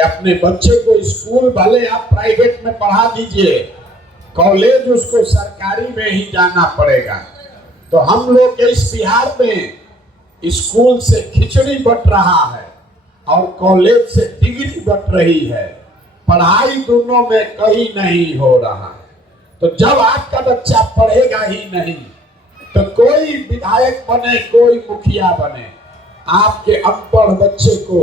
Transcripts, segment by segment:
अपने बच्चे को स्कूल भले आप प्राइवेट में पढ़ा दीजिए, कॉलेज उसको सरकारी में ही जाना पड़ेगा। तो हम लोग के इस बिहार में स्कूल से खिचड़ी बट रहा है और कॉलेज से डिग्री बट रही है, पढ़ाई दोनों में कहीं नहीं हो रहा है। तो जब आपका बच्चा पढ़ेगा ही नहीं तो कोई विधायक बने, कोई मुखिया बने, आपके अनपढ़ बच्चे को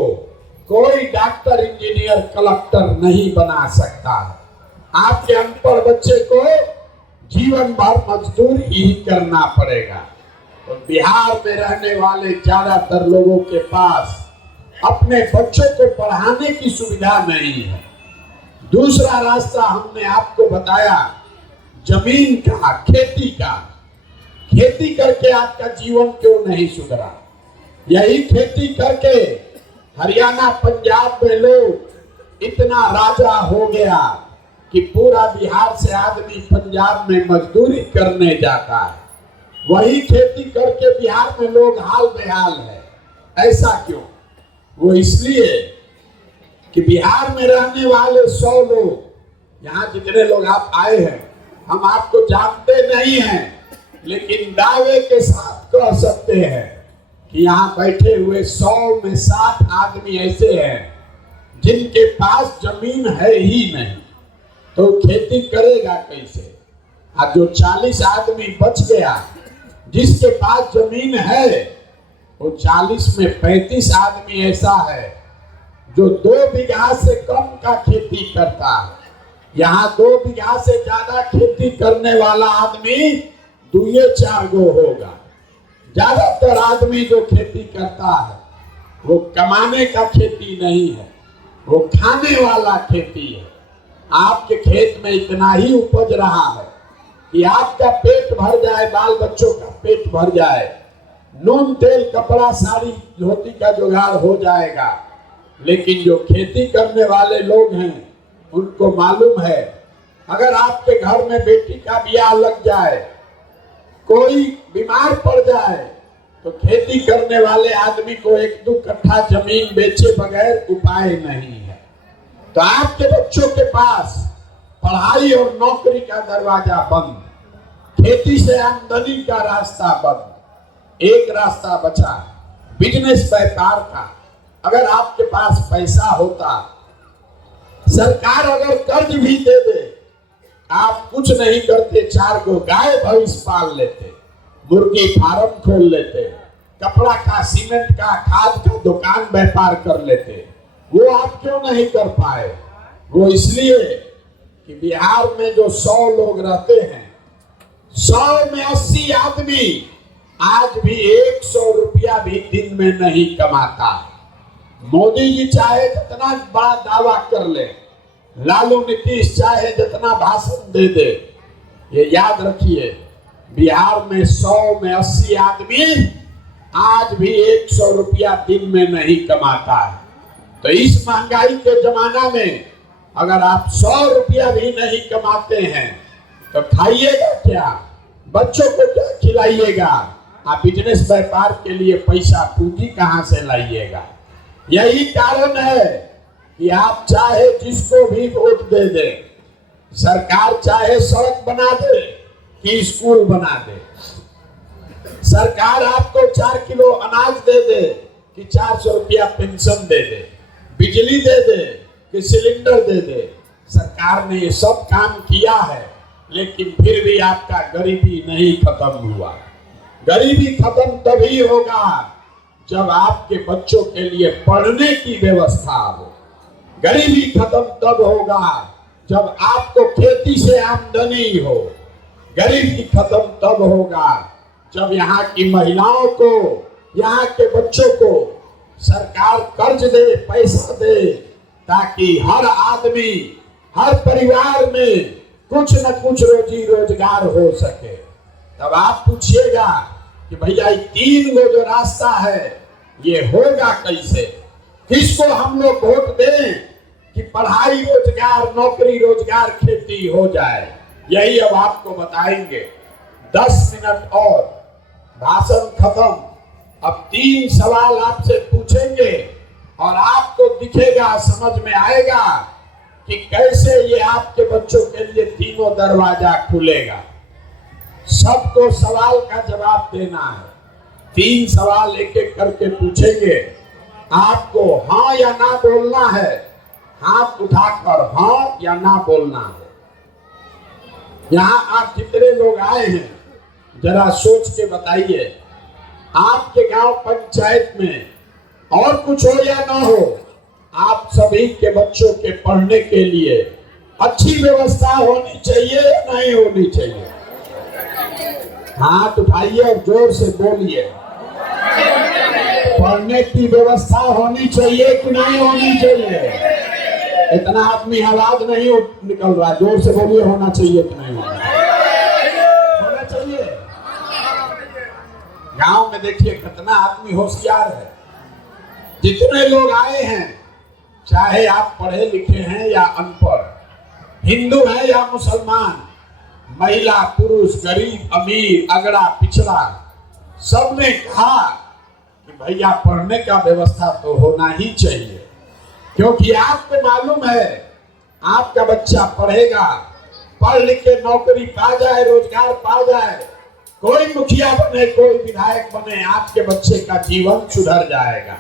कोई डॉक्टर, इंजीनियर, कलेक्टर नहीं बना सकता। आपके अनपढ़ बच्चे को जीवन भर मजदूरी ही करना पड़ेगा। तो बिहार में रहने वाले ज्यादातर लोगों के पास अपने बच्चों को पढ़ाने की सुविधा नहीं है। दूसरा रास्ता हमने आपको बताया जमीन का, खेती का। खेती करके आपका जीवन क्यों नहीं सुधरा? यही खेती करके हरियाणा, पंजाब में लोग इतना राजा हो गया कि पूरा बिहार से आदमी पंजाब में मजदूरी करने जाता है। वही खेती करके बिहार में लोग हाल बेहाल है। ऐसा क्यों? वो इसलिए कि बिहार में रहने वाले 100 लोग, यहाँ जितने लोग आप आए हैं, हम आपको जानते नहीं हैं, लेकिन दावे के साथ कह सकते हैं कि यहाँ बैठे हुए 100 में 60 आदमी ऐसे हैं जिनके पास जमीन है ही नहीं, तो खेती करेगा कैसे? अब जो 40 आदमी बच गया जिसके पास जमीन है, वो 40 में 35 आदमी ऐसा है जो 2 बीघा से कम का खेती करता है। यहाँ 2 बीघा से ज्यादा खेती करने वाला आदमी 2-4 गो होगा। ज्यादातर आदमी जो खेती करता है वो कमाने का खेती नहीं है, वो खाने वाला खेती है। आपके खेत में इतना ही उपज रहा है कि आपका पेट भर जाए, बाल बच्चों का पेट भर जाए, नून तेल कपड़ा साड़ी धोती का जुगाड़ हो जाएगा। लेकिन जो खेती करने वाले लोग हैं उनको मालूम है, अगर आपके घर में बेटी का ब्याह लग जाए, कोई बीमार पड़ जाए, तो खेती करने वाले आदमी को 1-2 कट्ठा जमीन बेचे बगैर उपाय नहीं है। तो आपके बच्चों के पास पढ़ाई और नौकरी का दरवाजा बंद, खेती से आमदनी का रास्ता बंद। एक रास्ता बचा, बिजनेस, व्यापार का। अगर आपके पास पैसा होता, सरकार अगर कर्ज भी दे दे, आप कुछ नहीं करते, 4 गो गाय भैंस पाल लेते, मुर्गी फार्म खोल लेते, कपड़ा का, सीमेंट का, खाद का दुकान व्यापार कर लेते। वो आप क्यों नहीं कर पाए? वो इसलिए कि बिहार में जो 100 लोग रहते हैं, 100 में 80 आदमी आज भी 100 रुपया भी दिन में नहीं कमाता। मोदी जी चाहे जितना बड़ा दावा कर ले, लालू नीतीश चाहे जितना भाषण दे दे, ये याद रखिए, बिहार में 100 में 80 आदमी आज भी 100 रुपया दिन में नहीं कमाता है। तो इस महंगाई के जमाना में अगर आप 100 रुपया भी नहीं कमाते हैं तो खाइएगा क्या? बच्चों को क्या खिलाइएगा? आप बिजनेस व्यापार के लिए पैसा पूंजी कहां से लाइएगा? यही कारण है कि आप चाहे जिसको भी वोट दे दे, सरकार चाहे सड़क बना दे कि स्कूल बना दे, सरकार आपको 4 किलो अनाज दे दे कि 400 रुपया पेंशन दे दे, बिजली दे दे कि सिलेंडर दे दे, सरकार ने ये सब काम किया है, लेकिन फिर भी आपका गरीबी नहीं खत्म हुआ। गरीबी खत्म तभी होगा जब आपके बच्चों के लिए पढ़ने की व्यवस्था हो। गरीबी खत्म तब होगा जब आपको खेती से आमदनी हो। गरीबी खत्म तब होगा जब यहाँ की महिलाओं को, यहाँ के बच्चों को सरकार कर्ज दे, पैसा दे, ताकि हर आदमी, हर परिवार में कुछ न कुछ रोजी रोजगार हो सके। तब आप पूछिएगा कि भैया 3 गो जो रास्ता है ये होगा कैसे? किसको हम लोग वोट दें कि पढ़ाई, रोजगार, नौकरी, रोजगार, खेती हो जाए? यही अब आपको बताएंगे। 10 मिनट और, भाषण खत्म। अब 3 सवाल आपसे पूछेंगे, और आपको दिखेगा, समझ में आएगा कि कैसे ये आपके बच्चों के लिए तीनों दरवाजा खुलेगा। सबको सवाल का जवाब देना है। 3 सवाल एक एक करके पूछेंगे, आपको हाँ या ना बोलना है। हाथ उठाकर हाँ या ना बोलना है। यहाँ आप जितने लोग आए हैं जरा सोच के बताइए, आपके गांव पंचायत में और कुछ हो या ना हो, आप सभी के बच्चों के पढ़ने के लिए अच्छी व्यवस्था होनी चाहिए या नहीं होनी चाहिए? हाथ उठाइए और जोर से बोलिए। पढ़ने की व्यवस्था होनी चाहिए कि नहीं होनी चाहिए? इतना आदमी आवाज नहीं निकल रहा, जोर से बोलिए, होना चाहिए कि नहीं होना चाहिए? गांव में देखिए कितना आदमी होशियार है। जितने लोग आए हैं, चाहे आप पढ़े लिखे हैं या अनपढ़, हिंदू है या मुसलमान, महिला पुरुष, गरीब अमीर, अगड़ा पिछड़ा, सबने कहा कि भैया पढ़ने का व्यवस्था तो होना ही चाहिए। क्योंकि आपको मालूम है आपका बच्चा पढ़ेगा, पढ़ लिख के नौकरी पा जाए, रोजगार पा जाए, कोई मुखिया बने, कोई विधायक बने, आपके बच्चे का जीवन सुधर जाएगा।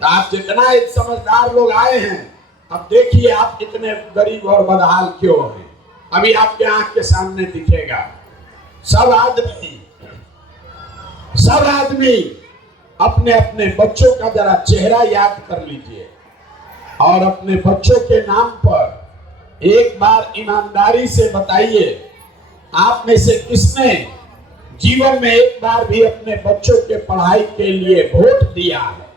तो आप जितना एक समझदार लोग आए हैं, अब देखिए आप कितने गरीब और बदहाल क्यों हैं। अभी आपके आंख के सामने दिखेगा। सब आदमी अपने अपने बच्चों का जरा चेहरा याद कर लीजिए और अपने बच्चों के नाम पर एक बार ईमानदारी से बताइए, आप में से किसने जीवन में एक बार भी अपने बच्चों के पढ़ाई के लिए वोट दिया है?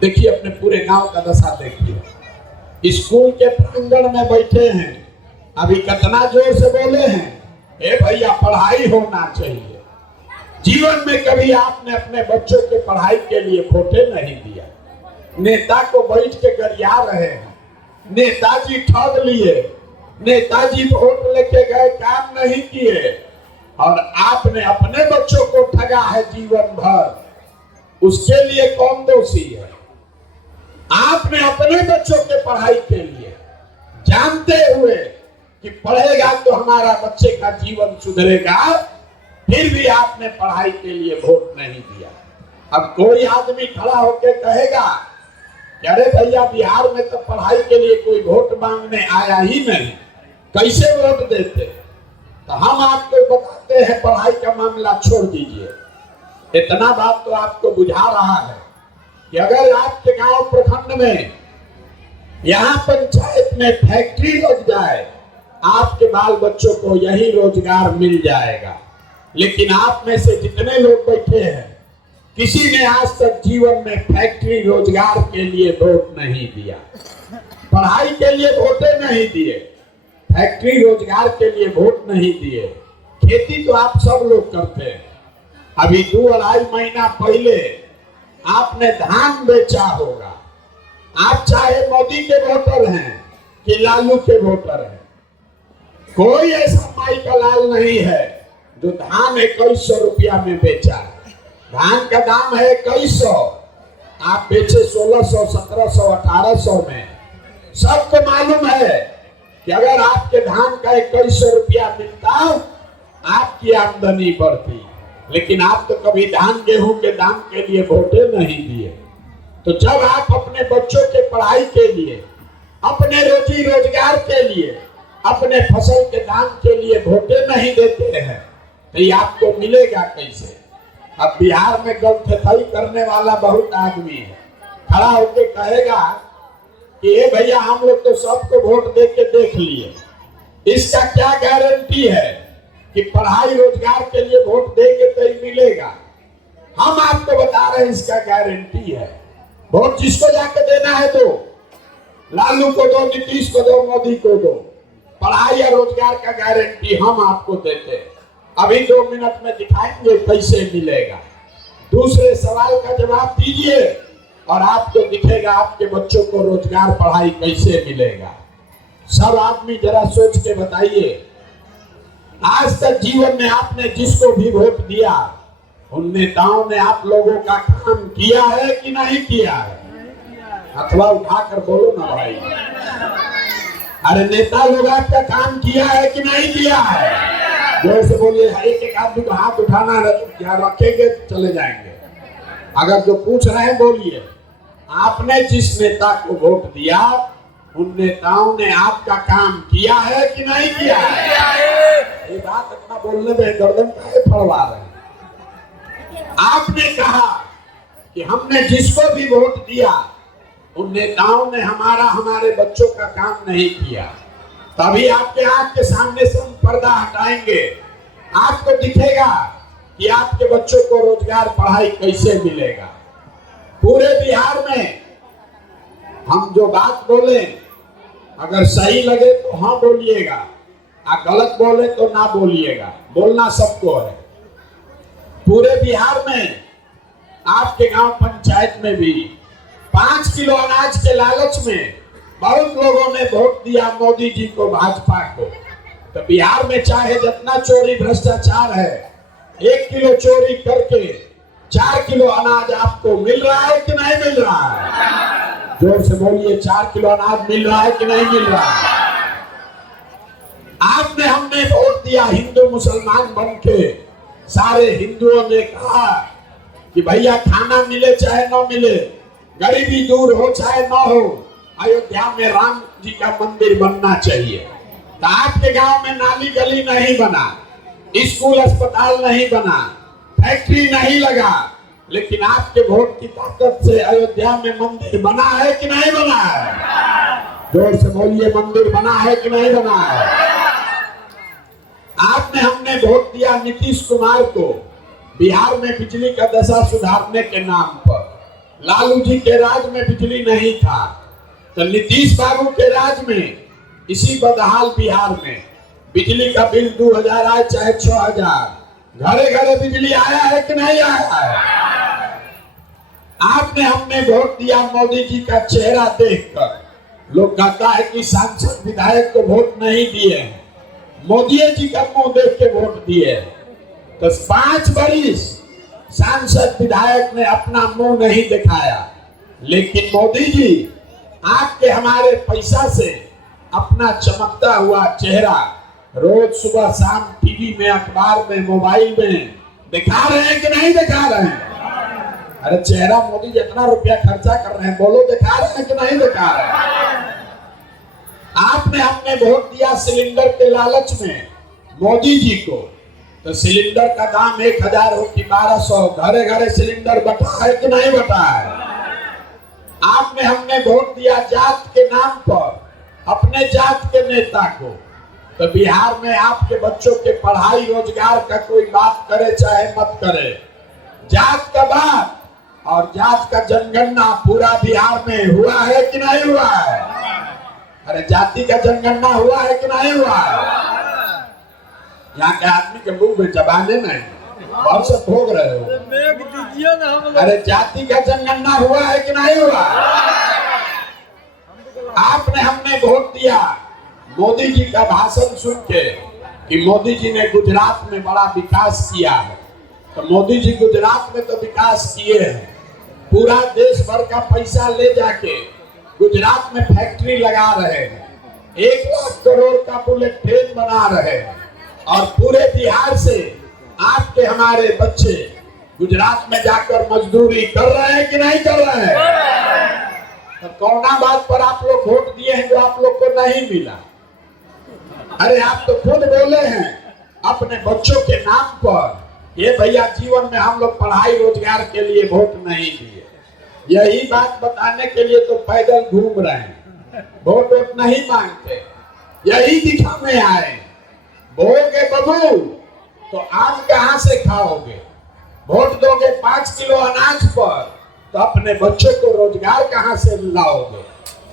देखिए अपने पूरे गांव का दशा देखिए। स्कूल के प्रांगण में बैठे हैं, अभी कितना जोर से बोले हैं, ए भैया पढ़ाई होना चाहिए। जीवन में कभी आपने अपने बच्चों के पढ़ाई के लिए वोटे नहीं दिया। नेता को बैठ के गरिया रहे हैं, नेताजी ठग लिए, नेताजी वोट लेके गए, काम नहीं किए, और आपने अपने बच्चों को ठगा है जीवन भर। उसके लिए कौन दोषी है? आपने अपने बच्चों के पढ़ाई के लिए, जानते हुए कि पढ़ेगा तो हमारा बच्चे का जीवन सुधरेगा, फिर भी आपने पढ़ाई के लिए वोट नहीं दिया। अब कोई आदमी खड़ा होकर कहेगा कि अरे भैया बिहार में तो पढ़ाई के लिए कोई वोट मांगने आया ही नहीं, कैसे वोट देते? तो हम आपको बताते हैं पढ़ाई का मामला छोड़ दीजिए। इतना बात तो आपको बुझा रहा है कि अगर आपके गांव प्रखंड में, यहाँ पंचायत में फैक्ट्री लग जाए, आपके बाल बच्चों को यही रोजगार मिल जाएगा। लेकिन आप में से जितने लोग बैठे हैं, किसी ने आज तक जीवन में फैक्ट्री रोजगार के लिए वोट नहीं दिया, पढ़ाई के लिए वोटे नहीं दिए, फैक्ट्री रोजगार के लिए वोट नहीं दिए। खेती तो आप सब लोग करते हैं। अभी 2-2.5 महीना पहले आपने धान बेचा होगा। आप चाहे मोदी के वोटर हैं कि लालू के वोटर हैं, कोई ऐसा माई का लाल नहीं है जो धान 2100 रुपया में बेचा है। धान का दाम है 2100, आप बेचे 1600, 1700, 1800 में। सबको मालूम है कि अगर आपके धान का 2100 रुपया मिलता, आपकी आमदनी बढ़ती। लेकिन आप तो कभी धान गेहूं के दाम के लिए वोटे नहीं दिए। तो जब आप अपने बच्चों के पढ़ाई के लिए, अपने रोजी रोजगार के लिए, अपने फसल के दाम के लिए वोटे नहीं देते हैं, तो ये आपको मिलेगा कैसे? अब बिहार में गलतफहमी करने वाला बहुत आदमी है, खड़ा होके कहेगा कि ये भैया हम लोग तो सबको वोट दे के देख लिए, इसका क्या गारंटी है कि पढ़ाई रोजगार के लिए वोट देंगे तो ही मिलेगा? हम आपको बता रहे हैं इसका गारंटी है। वोट जिसको जाके देना है दो, लालू को दो, नीतीश को दो, मोदी को दो। पढ़ाई या रोजगार का गारंटी हम आपको देते हैं। अभी 2 मिनट में दिखाएंगे कैसे मिलेगा। दूसरे सवाल का जवाब दीजिए और आपको दिखेगा आपके बच्चों को रोजगार, पढ़ाई कैसे मिलेगा। सब आदमी जरा सोच के बताइए, आज तक जीवन में आपने जिसको भी वोट दिया, उन नेताओं ने आप लोगों का काम किया है कि नहीं किया है? अथवा उठाकर बोलो ना भाई। अरे नेता लोग आपका काम किया है कि नहीं किया है? जोर से बोलिए। एक एक आदमी को हाथ उठाना है तो क्या रखेंगे चले जाएंगे। अगर जो पूछ रहे हैं बोलिए। आपने जिस नेता को वोट दिया उन नेताओं ने आपका काम किया है कि नहीं किया है? ये बात अपना बोलने में गर्दन काहे फड़वा रहे हैं? आपने कहा कि हमने जिसको भी वोट दिया उन नेताओं ने हमारे बच्चों का काम नहीं किया। तभी आपके आंख के सामने से हम पर्दा हटाएंगे, आपको दिखेगा कि आपके बच्चों को रोजगार पढ़ाई कैसे मिलेगा। पूरे बिहार में हम जो बात बोले अगर सही लगे तो हाँ बोलिएगा, गलत बोले तो ना बोलिएगा। बोलना सबको है। पूरे बिहार में आपके गांव पंचायत में भी 5 किलो अनाज के लालच में बहुत लोगों ने वोट दिया मोदी जी को, भाजपा को। तो बिहार में चाहे जितना चोरी भ्रष्टाचार है, 1 किलो चोरी करके 4 किलो अनाज आपको मिल रहा है कि नहीं मिल रहा है? जोर से बोलिए। 4 किलो अनाज मिल रहा है कि नहीं मिल रहा है? आपने हमने वोट दिया हिंदू मुसलमान बन के। सारे हिंदुओं ने कहा कि भैया खाना मिले चाहे न मिले, गरीबी दूर हो चाहे न हो, अयोध्या में राम जी का मंदिर बनना चाहिए। तो आपके गांव में नाली गली नहीं बना, स्कूल अस्पताल नहीं बना, फैक्ट्री नहीं लगा, लेकिन आपके वोट की ताकत से अयोध्या में मंदिर बना है कि नहीं बना है? जोर से बोलिए। मंदिर बना है कि नहीं बना है? आपने हमने वोट दिया नीतीश कुमार को बिहार में बिजली का दशा सुधारने के नाम पर। लालू जी के राज में बिजली नहीं था, तो नीतीश बाबू के राज में इसी बदहाल बिहार में बिजली का बिल 2000 आए चाहे 6000, घरे घरे बिजली आया है कि नहीं आया है? आपने हमने वोट दिया मोदी जी का चेहरा देखकर। लोग कहता है कि सांसद विधायक को वोट नहीं दिए, मोदी जी का मुंह देख के वोट दिए। तो 5 बरिस सांसद विधायक ने अपना मुंह नहीं दिखाया, लेकिन मोदी जी आपके हमारे पैसा से अपना चमकता हुआ चेहरा रोज सुबह शाम टीवी में, अखबार में, मोबाइल में दिखा रहे हैं कि नहीं दिखा रहे हैं? अरे चेहरा मोदी जितना रुपया खर्चा कर रहे हैं, बोलो दिखा रहे हैं कि नहीं दिखा रहे हैं? आपने हमने वोट दिया सिलेंडर के लालच में मोदी जी को। तो सिलेंडर का दाम 1000 हो कि 1200, घरे घरे सिलेंडर बटा है कि नहीं बटा है? आपने हमने वोट दिया जात के नाम पर अपने जात के नेता को। तो बिहार में आपके बच्चों के पढ़ाई रोजगार का कोई बात करे चाहे मत करे, जात का बात और जात का जनगणना पूरा बिहार में हुआ है कि नहीं हुआ है? अरे जाति का जनगणना हुआ है कि नहीं हुआ है? यहाँ के आदमी के मुंह में जबाने नहीं, बहुत से भोग रहे हो। अरे जाति का जनगणना हुआ है कि नहीं हुआ? आपने हमने वोट दिया मोदी जी का भाषण सुन के कि मोदी जी ने गुजरात में बड़ा विकास किया है। तो मोदी जी गुजरात में तो विकास किए हैं, पूरा देश भर का पैसा ले जाके गुजरात में फैक्ट्री लगा रहे हैं, 1 लाख करोड़ का बुलेट ट्रेन बना रहे हैं, और पूरे बिहार से आपके हमारे बच्चे गुजरात में जाकर मजदूरी कर रहे हैं कि नहीं कर रहे हैं? तो कौना बात पर आप लोग वोट दिए हैं जो आप लोग को नहीं मिला? अरे आप तो खुद बोले हैं अपने बच्चों के नाम पर, ये भैया जीवन में हम लोग पढ़ाई रोजगार के लिए वोट नहीं दिए। यही बात बताने के लिए तो पैदल घूम रहे हैं, वोट नहीं मांगते, यही दिखाने आए। बोगे बबू तो आम कहां से खाओगे? वोट दोगे 5 किलो अनाज पर तो अपने बच्चों को रोजगार कहां से लाओगे?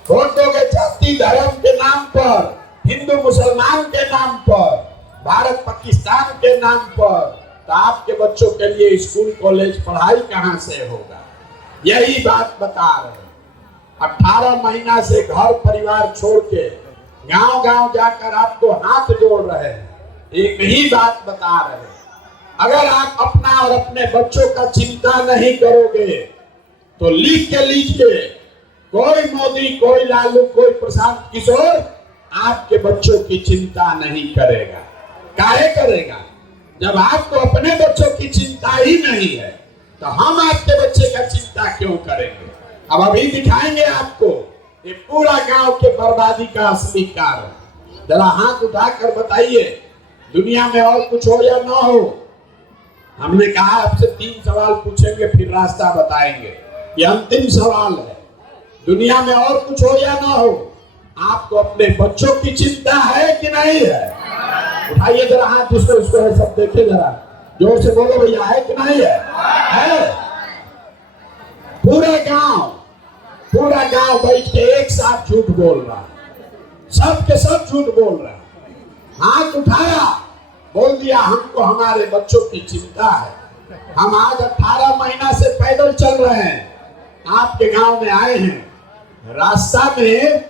वोट दोगे जाति धर्म के नाम पर, हिंदू मुसलमान के नाम पर, भारत पाकिस्तान के नाम पर, तो आपके बच्चों के लिए स्कूल कॉलेज पढ़ाई कहां से होगा? यही बात बता रहे हैं। 18 महीना से घर परिवार छोड़ के गांव गांव जाकर आपको हाथ जोड़ रहे हैं, एक ही बात बता रहे हैं। अगर आप अपना और अपने बच्चों का चिंता नहीं करोगे तो लिख के लीजिए, कोई मोदी, कोई लालू, कोई प्रशांत किशोर आपके बच्चों की चिंता नहीं करेगा। काहे करेगा? जब आपको अपने बच्चों की चिंता ही नहीं है तो हम आपके बच्चे का चिंता क्यों करेंगे? अब अभी दिखाएंगे आपको ये पूरा गांव के बर्बादी का असली कारण। जरा हाथ उठाकर बताइए, दुनिया में और कुछ हो या ना हो? हमने कहा आपसे 3 सवाल पूछेंगे फिर रास्ता बताएंगे। ये अंतिम सवाल है, दुनिया में और कुछ हो या ना हो, आपको अपने बच्चों की चिंता है कि नहीं है? उठाइए जरा हाथ, जिसको उसको है सब देखे, जरा जोर से बोलो भैया, है कि नहीं है? है। पूरा गांव बैठ के एक साथ झूठ बोल रहा, सब के सब झूठ बोल रहा। हाथ उठाया, बोल दिया हमको हमारे बच्चों की चिंता है। हम आज 18 महीना से पैदल चल रहे हैं, आपके गांव में आए हैं। रास्ता में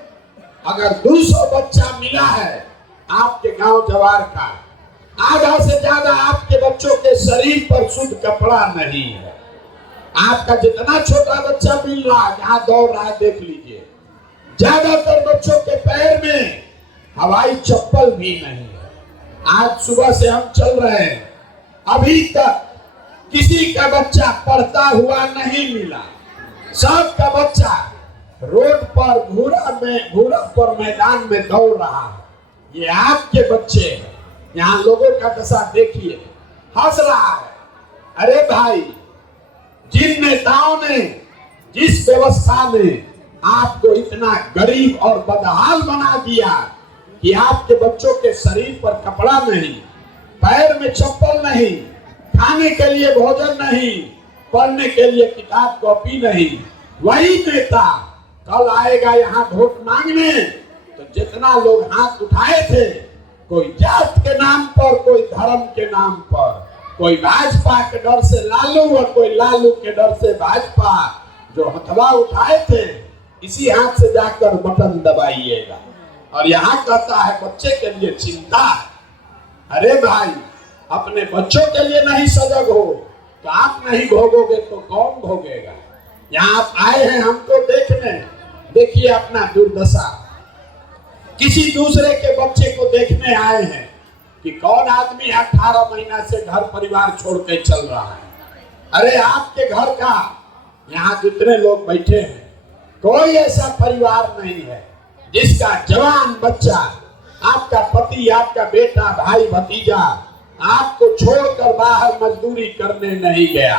अगर 200 बच्चा मिला है आपके गांव जवार का, आधा से ज्यादा आपके बच्चों के शरीर पर शुद्ध कपड़ा नहीं है। आपका जितना छोटा बच्चा मिल रहा है, जहां दौड़ रहा है देख लीजिए, ज्यादातर बच्चों के पैर में हवाई चप्पल भी नहीं है। आज सुबह से हम चल रहे हैं, अभी तक किसी का बच्चा पढ़ता हुआ नहीं मिला। सबका बच्चा रोड पर घूरा पर मैदान में दौड़ रहा है। ये आपके बच्चे हैं। यहाँ लोगों का दशा देखिए, हंस रहा है। अरे भाई, जिन नेताओं ने, जिस व्यवस्था ने आपको इतना गरीब और बदहाल बना दिया कि आपके बच्चों के शरीर पर कपड़ा नहीं, पैर में चप्पल नहीं, खाने के लिए भोजन नहीं, पढ़ने के लिए किताब कॉपी नहीं, वही नेता कल आएगा यहाँ वोट मांगने तो जितना लोग हाथ उठाए थे, कोई जात के नाम पर, कोई धर्म के नाम पर, कोई भाजपा के डर से लालू और कोई लालू के डर से भाजपा, जो हथवा उठाए थे, इसी हाथ से जाकर बटन दबाइएगा। और यहाँ कहता है बच्चे के लिए चिंता है। अरे भाई, अपने बच्चों के लिए नहीं सजग हो तो आप नहीं भोगोगे तो कौन भोगेगा? यहाँ आप आए हैं हमको देखने, देखिए अपना दुर्दशा। किसी दूसरे के बच्चे को देखने आए हैं कि कौन आदमी 18 महीना से घर परिवार छोड़ के चल रहा है। अरे आपके घर का, यहाँ जितने लोग बैठे हैं, कोई ऐसा परिवार नहीं है जिसका जवान बच्चा, आपका पति, आपका बेटा, भाई, भतीजा आपको छोड़कर बाहर मजदूरी करने नहीं गया।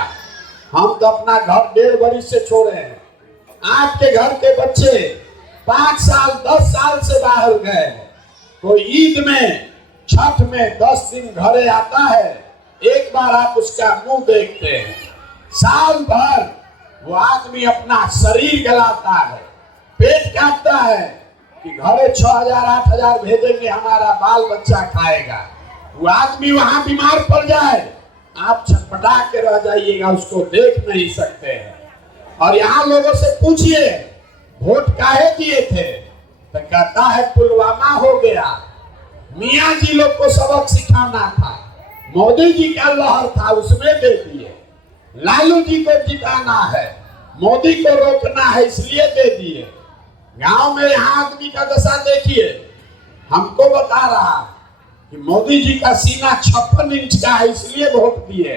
हम तो अपना घर 1.5 बरस से छोड़े हैं। आपके घर के बच्चे 5 साल 10 साल से बाहर गए। कोई ईद में, छठ में 10 दिन घरे आता है, एक बार आप उसका मुंह देखते हैं। साल भर वो आदमी अपना शरीर गलाता है, पेट काटता है कि घरे 6,000 8,000 भेजेंगे, हमारा बाल बच्चा खाएगा। वो आदमी वहां बीमार पड़ जाए, आप छटपटा के रह जाइएगा, उसको देख नहीं सकते हैं। और यहाँ लोगों से पूछिए वोट काहे दिए थे, तो कहता है पुलवामा हो गया, मियाँ जी लोग को सबक सिखाना था, मोदी जी का लहर था उसमें दे दिए, लालू जी को जिताना है, मोदी को रोकना है इसलिए दे दिए। गांव में यहाँ आदमी का दशा देखिए, हमको बता रहा कि मोदी जी का सीना 56 इंच का है इसलिए वोट दिए।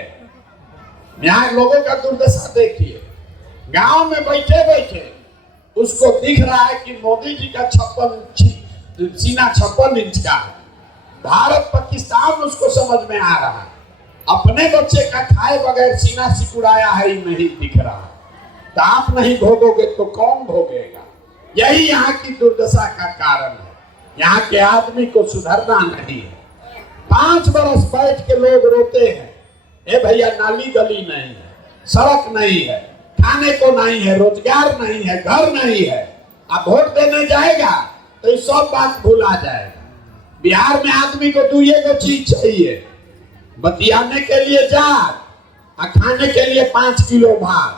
यहाँ लोगों का दुर्दशा देखिए, गांव में बैठे बैठे उसको दिख रहा है कि मोदी जी का सीना 56 इंच का है। भारत पाकिस्तान उसको समझ में आ रहा है, अपने बच्चे का खाए बगैर सीना सिकुड़ाया है ही नहीं दिख रहा। तो आप नहीं भोगोगे तो कौन भोगेगा? यही यहाँ की दुर्दशा का कारण है। यहाँ के आदमी को सुधरना नहीं है। 5 बरस बैठ के लोग रोते हैं, ए भैया नाली गली नहीं है, सड़क नहीं है, खाने को नहीं है, रोजगार नहीं है, घर नहीं है। अब वोट देने जाएगा तो ये सब बात भूला जाएगा। बिहार में आदमी को 2 चीज चाहिए, बतियाने के लिए जात और खाने के लिए 5 किलो भात।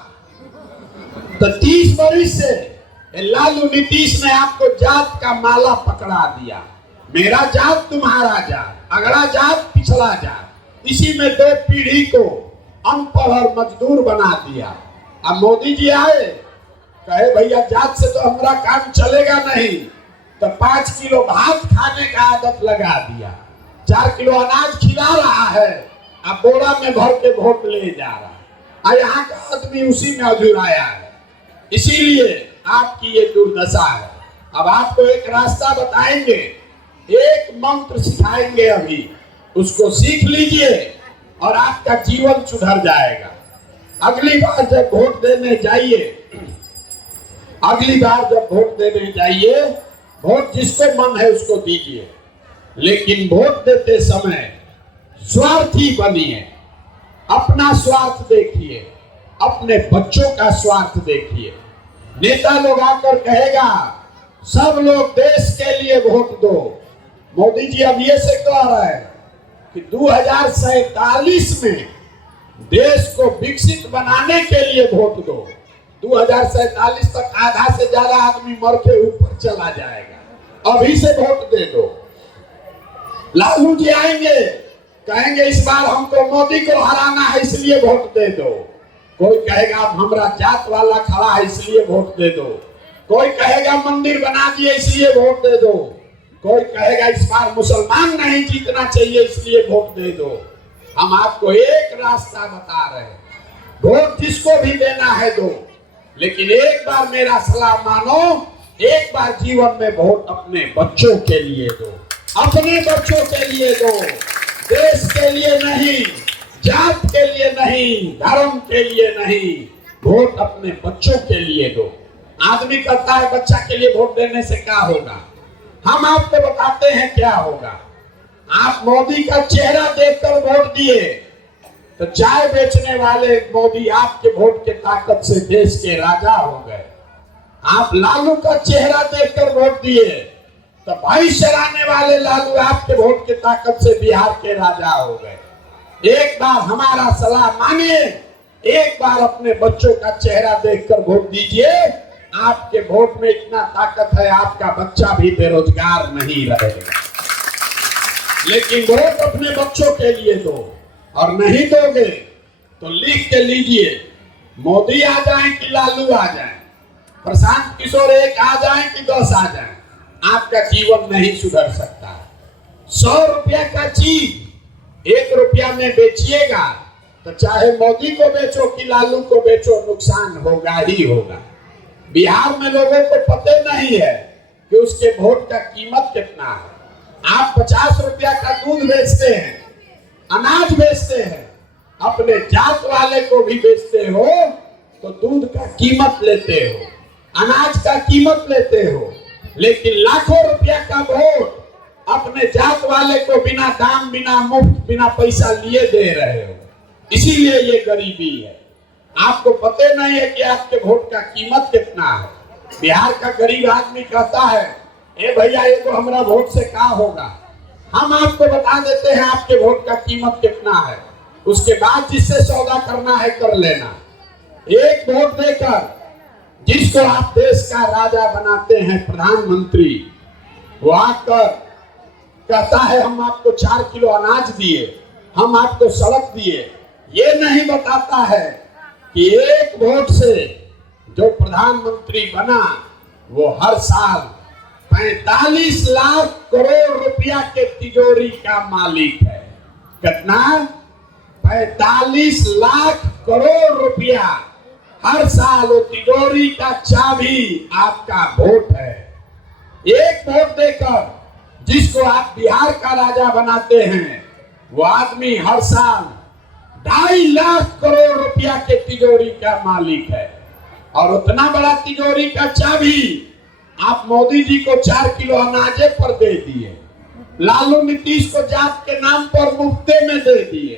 तो 30 बरस से लालू नीतीश ने आपको जात का माला पकड़ा दिया, मेरा जात तुम्हारा जात, अगला जात पिछला जात। इसी में 2 पीढ़ी को अनपढ़ और मजदूर बना दिया। अब मोदी जी आए, कहे भैया जात से तो हमारा काम चलेगा नहीं, तो 5 किलो भात खाने का आदत लगा दिया, 4 किलो अनाज खिला रहा है, अब बोरा में भर के वोट ले जा रहा है। और यहाँ का आदमी उसी में अधूराया है। इसीलिए आपकी ये दुर्दशा है। अब आपको एक रास्ता बताएंगे, एक मंत्र सिखाएंगे, अभी उसको सीख लीजिए और आपका जीवन सुधर जाएगा। अगली बार जब वोट देने जाइए, वोट जिसको मन है उसको दीजिए, लेकिन वोट देते समय स्वार्थी बनिए। अपना स्वार्थ देखिए, अपने बच्चों का स्वार्थ देखिए। नेता लोग आकर कहेगा सब लोग देश के लिए वोट दो। मोदी जी अब ये से कह रहे हैं कि 2047 में देश को विकसित बनाने के लिए वोट दो। 2047 तक आधा से ज्यादा आदमी मर के ऊपर चला जाएगा, अभी से वोट दे दो। लालू जी आएंगे, कहेंगे इस बार हमको मोदी को हराना है इसलिए वोट दे दो। कोई कहेगा हमारा जात वाला खड़ा है इसलिए वोट दे दो। कोई कहेगा मंदिर बना दिए इसलिए वोट दे दो। कोई कहेगा इस बार मुसलमान नहीं जीतना चाहिए इसलिए वोट दे दो। हम आपको एक रास्ता बता रहे हैं, वोट जिसको भी देना है दो, लेकिन एक बार मेरा सलाह मानो, एक बार जीवन में वोट अपने बच्चों के लिए दो, अपने बच्चों के लिए दो, देश के लिए नहीं, जात के लिए नहीं, धर्म के लिए नहीं, वोट अपने बच्चों के लिए दो। आदमी कहता है बच्चा के लिए वोट देने से क्या होगा, हम आपको बताते हैं क्या होगा। आप मोदी का चेहरा देखकर वोट दिए तो चाय बेचने वाले मोदी आपके वोट के ताकत से देश के राजा हो गए। आप लालू का चेहरा देखकर वोट दिए तो भाई चराने वाले लालू आपके वोट के ताकत से बिहार के राजा हो गए। एक बार हमारा सलाह मानिए, एक बार अपने बच्चों का चेहरा देखकर वोट दीजिए। आपके वोट में इतना ताकत है, आपका बच्चा भी बेरोजगार नहीं रहेगा। लेकिन वोट अपने बच्चों के लिए दो, और नहीं दोगे तो लिख के लीजिए, मोदी आ जाए कि लालू आ जाए, प्रशांत किशोर एक आ जाए कि 10 आ जाए, आपका जीवन नहीं सुधर सकता। 100 रुपया का चीज 1 रुपया में बेचिएगा तो चाहे मोदी को बेचो कि लालू को बेचो, नुकसान होगा ही होगा। बिहार में लोगों को पता नहीं है कि उसके वोट का कीमत कितना है। आप 50 रुपया का दूध बेचते हैं, अनाज बेचते हैं, अपने जात वाले को भी बेचते हो तो दूध का कीमत लेते हो, अनाज का कीमत लेते हो, लेकिन लाखों रुपया का वोट अपने जात वाले को बिना दाम, बिना मुफ्त, बिना पैसा लिए दे रहे हो। इसीलिए ये गरीबी है। आपको पता नहीं है कि आपके वोट का कीमत कितना है। बिहार का गरीब आदमी कहता है ए भैया ये तो हमारा वोट से क्या होगा। हम आपको बता देते हैं आपके वोट का कीमत कितना है, उसके बाद जिससे सौदा करना है कर लेना। एक वोट देकर जिसको आप देश का राजा बनाते हैं, प्रधानमंत्री, वो आकर कहता है हम आपको 4 किलो अनाज दिए, हम आपको सड़क दिए, ये नहीं बताता है कि एक वोट से जो प्रधानमंत्री बना वो हर साल 45 लाख करोड़ रुपया के तिजोरी का मालिक है। कितना? 45 लाख करोड़ रुपया हर साल वो तिजोरी का चाबी आपका वोट है। एक वोट देकर जिसको आप बिहार का राजा बनाते हैं, वो आदमी हर साल 2.5 लाख करोड़ रुपया के तिजोरी का मालिक है। और उतना बड़ा तिजोरी का चाबी आप मोदी जी को 4 किलो अनाजे पर दे दिए, लालू नीतीश को जात के नाम पर मुफ्ते में दे दिए,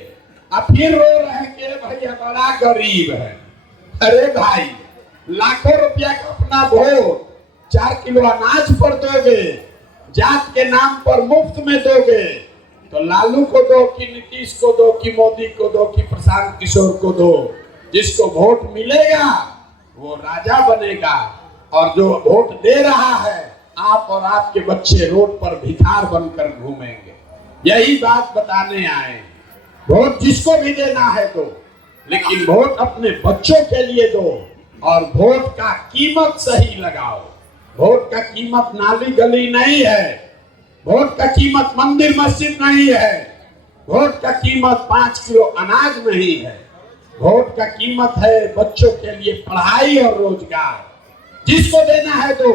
अब फिर रो रहे हैं कि भैया बड़ा गरीब है। अरे भाई, लाखों रुपया का अपना वोट 4 किलो अनाज पर दोगे, जात के नाम पर मुफ्त में दोगे, तो लालू को दो कि नीतीश को दो कि मोदी को दो कि प्रशांत किशोर को दो, जिसको वोट मिलेगा वो राजा बनेगा। और जो वोट दे रहा है, आप और आपके बच्चे रोड पर भिखार बनकर घूमेंगे। यही बात बताने आए। वोट जिसको भी देना है दो, लेकिन वोट अपने बच्चों के लिए दो और वोट का कीमत सही लगाओ। वोट का कीमत नाली गली नहीं है, वोट का कीमत मंदिर मस्जिद नहीं है, वोट का कीमत 5 किलो अनाज नहीं है, वोट का कीमत है बच्चों के लिए पढ़ाई और रोजगार। जिसको देना है दो,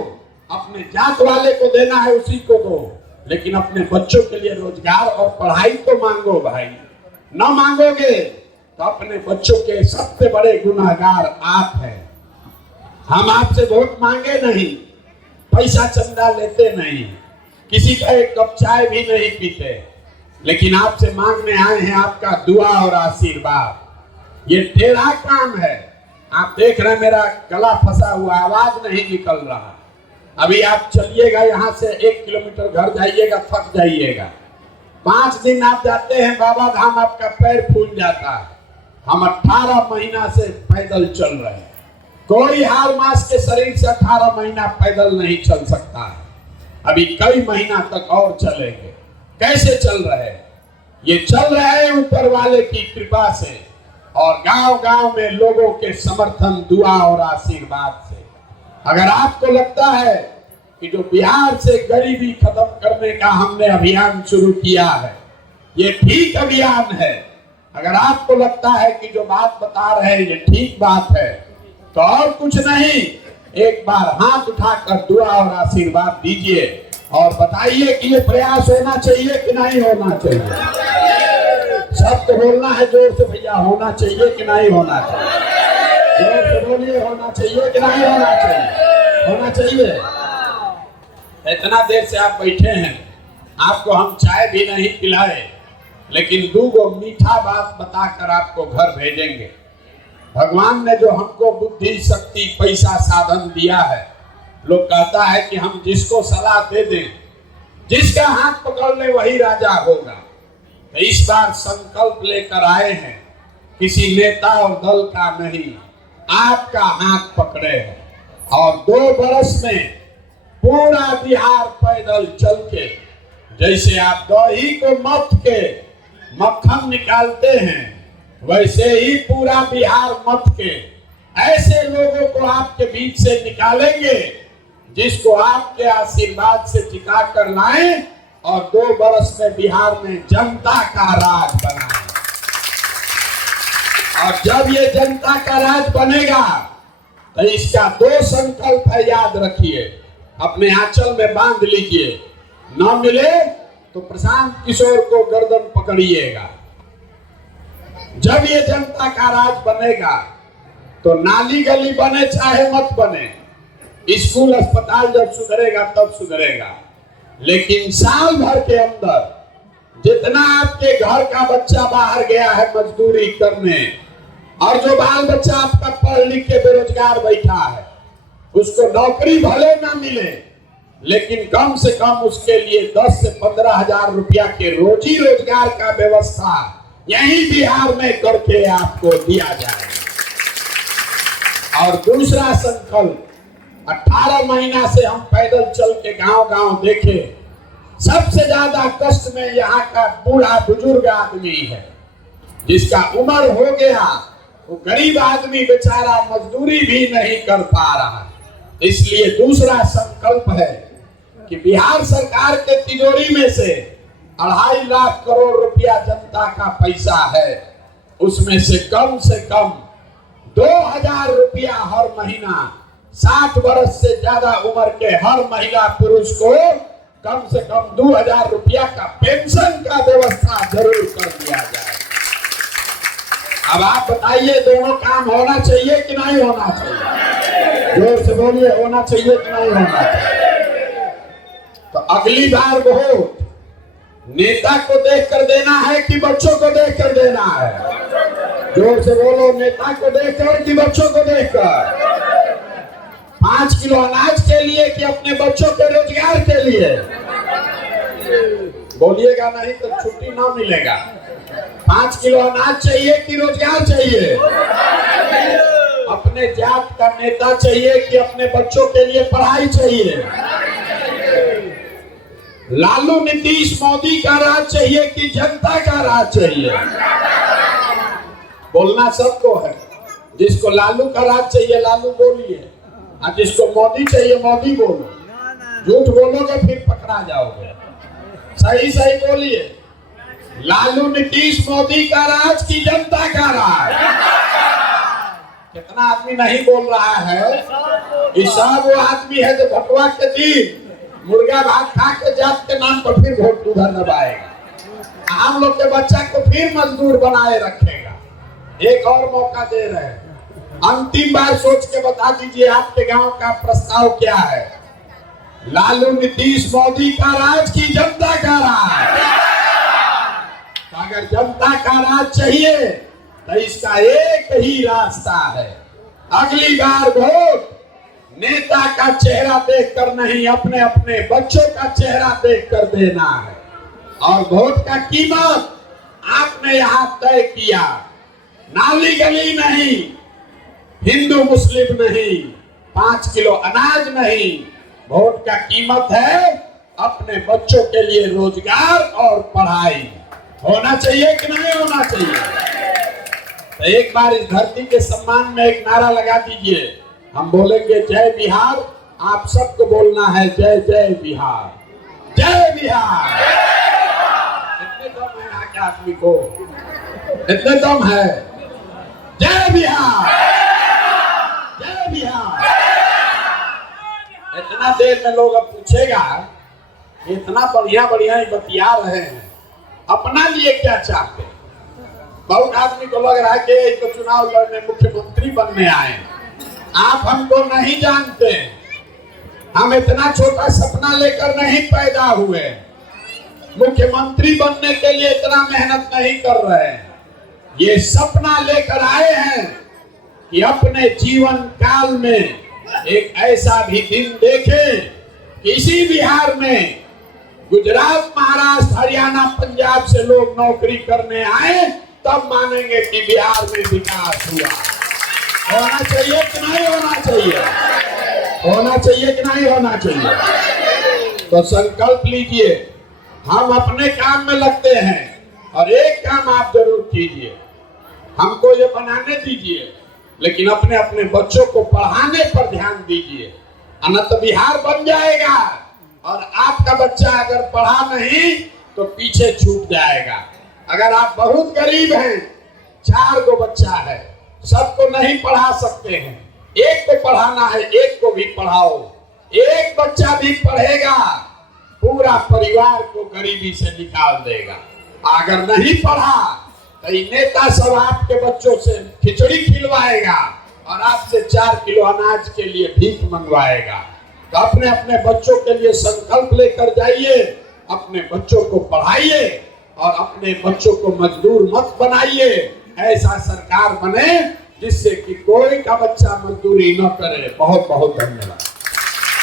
अपने जात वाले को देना है उसी को दो, लेकिन अपने बच्चों के लिए रोजगार और पढ़ाई तो मांगो भाई। न मांगोगे तो अपने बच्चों के सबसे बड़े गुनाहगार आप हैं। हम आपसे वोट मांगे नहीं, पैसा चंदा लेते नहीं, किसी का एक कप चाय भी नहीं पीते, लेकिन आपसे मांगने आए हैं आपका दुआ और आशीर्वाद। ये टेढ़ा काम है। आप देख रहे हैं मेरा गला फंसा हुआ, आवाज नहीं निकल रहा। अभी आप चलिएगा यहाँ से 1 किलोमीटर घर जाइएगा, थक जाइएगा। 5 दिन आप जाते हैं बाबा धाम, आपका पैर फूल जाता है। हम 18 महीना से पैदल चल रहे हैं। कोई हार मास के शरीर से 18 महीना पैदल नहीं चल सकता है। अभी कई महीना तक और चलेंगे। कैसे चल रहे हैं? ये चल रहे हैं ऊपर वाले की कृपा से और गांव-गांव में लोगों के समर्थन, दुआ और आशीर्वाद से। अगर आपको लगता है कि जो बिहार से गरीबी खत्म करने का हमने अभियान शुरू किया है, ये ठीक अभियान है, अगर आपको लगता है कि जो बात बता रहे हैं ये ठीक बात है, तो और कुछ नहीं, एक बार हाथ उठाकर दुआ और आशीर्वाद दीजिए और बताइए कि ये प्रयास होना चाहिए कि नहीं होना चाहिए। सबको बोलना है जोर से, भैया होना चाहिए कि नहीं होना चाहिए? जोर से बोलिए, होना चाहिए कि नहीं होना चाहिए? होना चाहिए। इतना देर से आप बैठे हैं, आपको हम चाय भी नहीं पिलाए, लेकिन 2 मीठा बात बताकर आपको घर भेजेंगे। भगवान ने जो हमको बुद्धि, शक्ति, पैसा, साधन दिया है, लोग कहता है कि हम जिसको सलाह दे दें, जिसका हाथ पकड़ ले वही राजा होगा। तो इस बार संकल्प लेकर आए हैं, किसी नेता और दल का नहीं, आपका हाथ पकड़े हैं और 2 बरस में पूरा बिहार पैदल चल के, जैसे आप दही को मथ के मक्खन निकालते हैं, वैसे ही पूरा बिहार मथ के ऐसे लोगों को आपके बीच से निकालेंगे जिसको आपके आशीर्वाद से टिका कर लाएं और 2 बरस में बिहार में जनता का राज बनाएं। और जब ये जनता का राज बनेगा तो इसका 2 संकल्प है, याद रखिए, अपने आंचल में बांध लीजिए। न मिले तो प्रशांत किशोर को गर्दन पकड़िएगा। जब ये जनता का राज बनेगा तो नाली गली बने चाहे मत बने, स्कूल अस्पताल जब सुधरेगा तब सुधरेगा, लेकिन साल भर के अंदर जितना आपके घर का बच्चा बाहर गया है मजदूरी करने, और जो बाल बच्चा आपका पढ़ लिख के बेरोजगार बैठा है, उसको नौकरी भले ना मिले, लेकिन कम से कम उसके लिए 10 से 15 हजार रुपया के रोजी रोजगार का व्यवस्था यही बिहार में करके आपको दिया जाए। और दूसरा संकल्प, 18 महीना से हम पैदल चल के गांव-गांव देखे, सबसे ज्यादा कष्ट में यहाँ का बूढ़ा बुजुर्ग आदमी है, जिसका उम्र हो गया, वो गरीब आदमी बेचारा मजदूरी भी नहीं कर पा रहा। इसलिए दूसरा संकल्प है कि बिहार सरकार के तिजोरी में से 2.5 लाख करोड़ रुपया जनता का पैसा है, उसमें से कम 2000 रुपया हर महीना 60 वर्ष से ज्यादा उम्र के हर महिला पुरुष को कम से कम 2000 रुपया का पेंशन का व्यवस्था जरूर कर दिया जाए। अब आप बताइए, दोनों काम होना चाहिए कि नहीं होना चाहिए? जोर से बोलिए, होना चाहिए कि नहीं होना चाहिए? तो अगली बार वोट नेता को देखकर देना है कि बच्चों को देखकर देना है? जोर से बोलो, नेता को देखकर कि बच्चों को देखकर? 5 किलो अनाज के लिए कि अपने बच्चों के रोजगार के लिए? बोलिएगा नहीं तो छुट्टी ना मिलेगा। 5 किलो अनाज चाहिए कि रोजगार चाहिए? अपने जात का नेता चाहिए कि अपने बच्चों के लिए पढ़ाई चाहिए? लालू नीतीश मोदी का राज चाहिए कि जनता का राज चाहिए? बोलना सबको है। जिसको लालू का राज चाहिए लालू बोलिए, और जिसको मोदी चाहिए मोदी बोलो। झूठ बोलोगे फिर पकड़ा जाओगे। सही सही बोलिए, लालू नीतीश मोदी का राज की जनता का राज? कितना आदमी नहीं बोल रहा है? ईसा वो आदमी है जो भटवा के दिन मुर्गा भात खा के जात के नाम पर फिर वोट उधर दबाएगा, हम लोग के बच्चा को फिर मजदूर बनाए रखेगा। एक और मौका दे रहे हैं, अंतिम बार सोच के बता दीजिए आपके गांव का प्रस्ताव क्या है? लालू नीतीश मोदी का राज की जनता का राज? तो अगर जनता का राज चाहिए तो इसका एक ही रास्ता है, अगली बार वोट नेता का चेहरा देखकर नहीं, अपने अपने बच्चों का चेहरा देखकर देना है। और वोट का कीमत आपने यहाँ तय किया, नाली गली नहीं, हिंदू मुस्लिम नहीं, 5 किलो अनाज नहीं, वोट का कीमत है अपने बच्चों के लिए रोजगार और पढ़ाई। होना चाहिए कि नहीं होना चाहिए? तो एक बार इस धरती के सम्मान में एक नारा लगा दीजिए। हम बोलेंगे जय बिहार, आप सबको बोलना है जय जय बिहार, जय बिहार। इतने दम है यहाँ के आदमी को, इतने दम है। जय बिहार, जय बिहार। इतना देर में लोग अब पूछेगा इतना बढ़िया बढ़िया ही बतिया रहे हैं, अपना लिए क्या चाहते? बहुत आदमी को लग रहा है कि तो चुनाव लड़ने मुख्यमंत्री बनने आए। आप हमको नहीं जानते, हम इतना छोटा सपना लेकर नहीं पैदा हुए, मुख्यमंत्री बनने के लिए इतना मेहनत नहीं कर रहे हैं। ये सपना लेकर आए हैं कि अपने जीवन काल में एक ऐसा भी दिन देखें कि इसी बिहार में गुजरात, महाराष्ट्र, हरियाणा, पंजाब से लोग नौकरी करने आए, तब मानेंगे कि बिहार में विकास हुआ। होना चाहिए कि नहीं होना चाहिए? होना चाहिए कि नहीं होना चाहिए? तो संकल्प लीजिए, हम अपने काम में लगते हैं और एक काम आप जरूर कीजिए, हमको ये बनाने दीजिए लेकिन अपने अपने बच्चों को पढ़ाने पर ध्यान दीजिए, अन्यथा तो बिहार बन जाएगा और आपका बच्चा अगर पढ़ा नहीं तो पीछे छूट जाएगा। अगर आप बहुत गरीब हैं, 4 गो बच्चा है, सबको नहीं पढ़ा सकते हैं, एक को पढ़ाना है, एक को भी पढ़ाओ। एक बच्चा भी पढ़ेगा पूरा परिवार को गरीबी से निकाल देगा। अगर नहीं पढ़ा तो नेता सब आपके बच्चों से खिचड़ी खिलवाएगा और आपसे 4 किलो अनाज के लिए भीख मंगवाएगा। तो अपने अपने बच्चों के लिए संकल्प लेकर जाइए, अपने बच्चों को पढ़ाइए और अपने बच्चों को मजदूर मत बनाइए। ऐसा सरकार बने जिससे कि कोई का बच्चा मजदूरी न करे। बहुत बहुत धन्यवाद।